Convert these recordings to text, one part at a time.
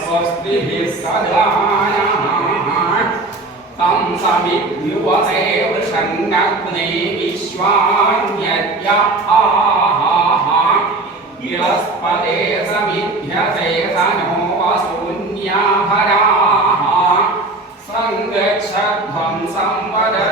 स्वस्तिभिः सदा तं समिद्युवसे वृषन्नग्ने विश्वान्यद्य आहाः इळस्पदे समिध्यसे सनो वसून्याभराः सङ्गच्छध्वं संवदध्वं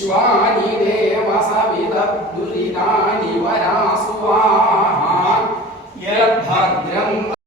to our